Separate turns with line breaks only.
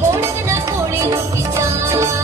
পড়ে না পড়ে বিচার